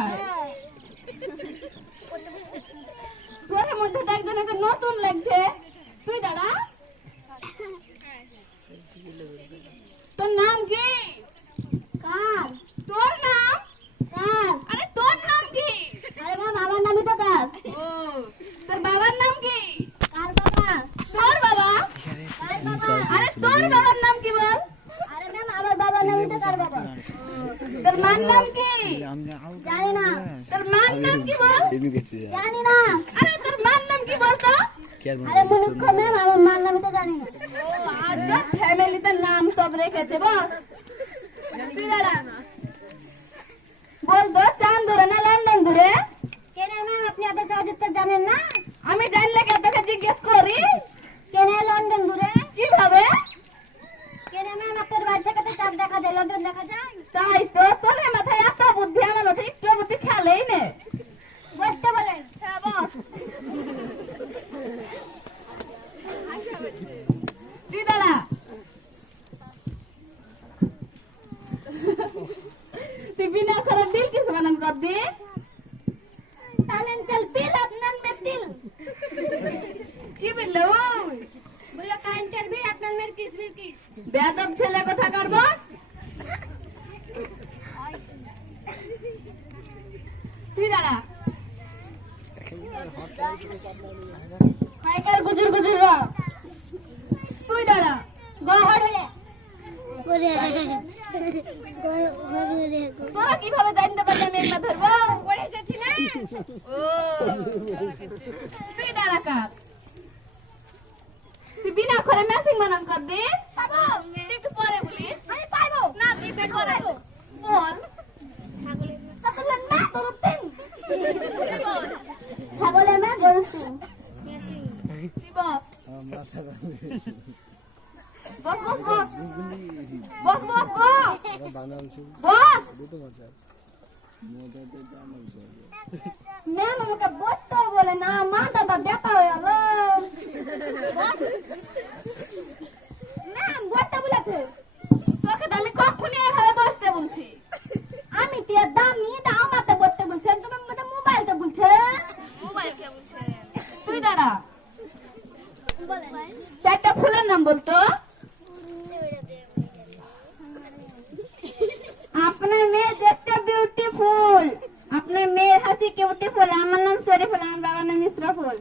যায় তোর মধ্যে তো একজনকে নতুন লাগছে তুই দাঁড়া তোর নাম কি কার তোর নাম কার আরে তোর নাম কি আরে মা বাবার নামই তো কার ও তোর বাবার নাম কি কার বাবা তোর বাবা কার বাবা আরে তোর বাবার নাম কি বল আরে ম্যাম আমার বাবার নামই তো কার বাবা তোর মার নাম কি জানি না তোর মার নাম কি বল জানি না আরে তোর মার নাম কি বল তো আরে মুনুক্ষ ম্যাম আমার মার নামই তো জানি না ও আচ্ছা ফ্যামিলিতে নাম সব রেখেছে বল তুই দাঁড়া বল তো চাঁদ দূরে না লন্ডন দূরে কেন ম্যাম আপনি এত সহজে তো জানেন না আমি জানলে কি তোকে জিজ্ঞেস করি কেন লন্ডন দূরে কিভাবে কেন ম্যাম আপনার বাড়ি থেকে তো চাঁদ দেখা যায় লন্ডন দেখা যায় তাই তো তোর মাথায় এত বুদ্ধি আমার মাথায় একটু বুদ্ধি খেলেই নে বসতে বলেন হ্যাঁ বস তুই দাঁড়া তুই বিনা করে দিল কিছু বানান কর দি তালেন চল পিল আপনার মে তিল কি বললো বলে কাইন্টার भी আপনার মের কিস বেয়াদব ছেলে কথা কর বস তুই দাঁড়া হাইকার গুজুর গুজুর র তুই দাঁড়া গহর হলে তোরা কিভাবে জানতে পারলি আমি এগুলা ধরবো পড়ে এসেছিলে ও তুই দাঁড়া কার তুই বিনা করে ম্যাচিং বানান কর দে পাবো তুই একটু পরে বলিস আমি পাইবো না তুই একটু পরে বল ছাগলের না গরুতিন তুই বল ছাগলের না গরুতিন তুই বস বস বস বস বস বস বস বস ম্যাম আমাকে বসতে বলে না মাথাটা ব্যথা হয়ে গেল ম্যাম বসতে বলেছে তোকে তো আমি কখনই এভাবে বসতে বলছি আমি তিয়া দাম নিয়ে দাও মাথা বসতে বলছে তুমি মতে মোবাইলটা বলছে মোবাইল কে বলছে তুই দাঁড়া বলেন চারটা ফুলের নাম বলতো আপনার মেয়ে দেখতে বিউটিফুল আপনার মেয়ের হাসি কিউটিফুল আমার নাম শরীফুল আমার বাবার নাম ইসরাফুল